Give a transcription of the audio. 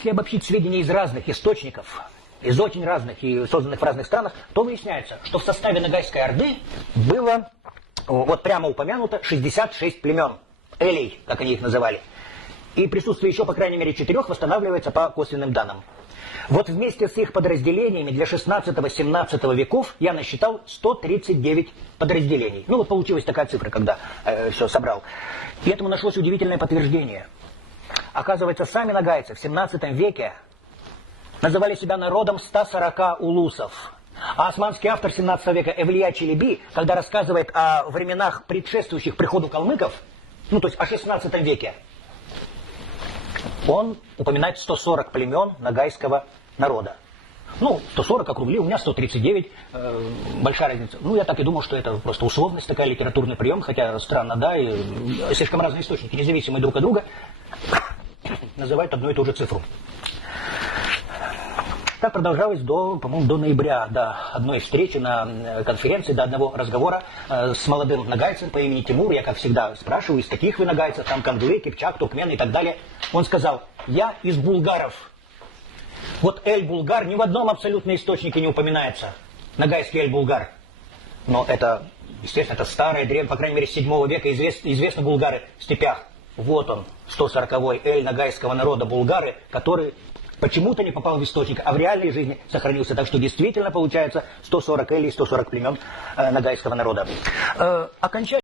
Если обобщить сведения из разных источников, из очень разных и созданных в разных странах, то выясняется, что в составе Ногайской Орды было, вот прямо упомянуто, 66 племен, элей, как они их называли. И присутствие еще, по крайней мере, 4 восстанавливается по косвенным данным. Вот вместе с их подразделениями для 16-17 веков я насчитал 139 подразделений. Ну вот получилась такая цифра, когда все собрал. И этому нашлось удивительное подтверждение. Оказывается, сами ногайцы в 17 веке называли себя народом 140 улусов. А османский автор 17 века Эвлия Челеби, когда рассказывает о временах, предшествующих приходу калмыков, ну то есть о 16 веке, он упоминает 140 племен ногайского народа. Ну, 140 округлил, у меня 139, большая разница. Ну, я так и думал, что это просто условность, такая литературный прием, хотя странно, да, и слишком разные источники, независимые друг от друга, называют одну и ту же цифру. Так продолжалось до, по-моему, до ноября, до одной встречи на конференции, до одного разговора с молодым ногайцем по имени Тимур. Я, как всегда, спрашиваю, из каких вы ногайцев, там Кандлы, Кипчак, Туркмен и так далее. Он сказал, я из булгаров. Вот Эль-Булгар ни в одном абсолютно источнике не упоминается. Ногайский Эль-Булгар. Но это, естественно, это старое, древнее, по крайней мере, с 7 века известны булгары в степях. Вот он, 140-й Эль ногайского народа булгары, который почему-то не попал в источник, а в реальной жизни сохранился. Так что действительно получается 140 Элей, 140 племен ногайского народа. Окончательно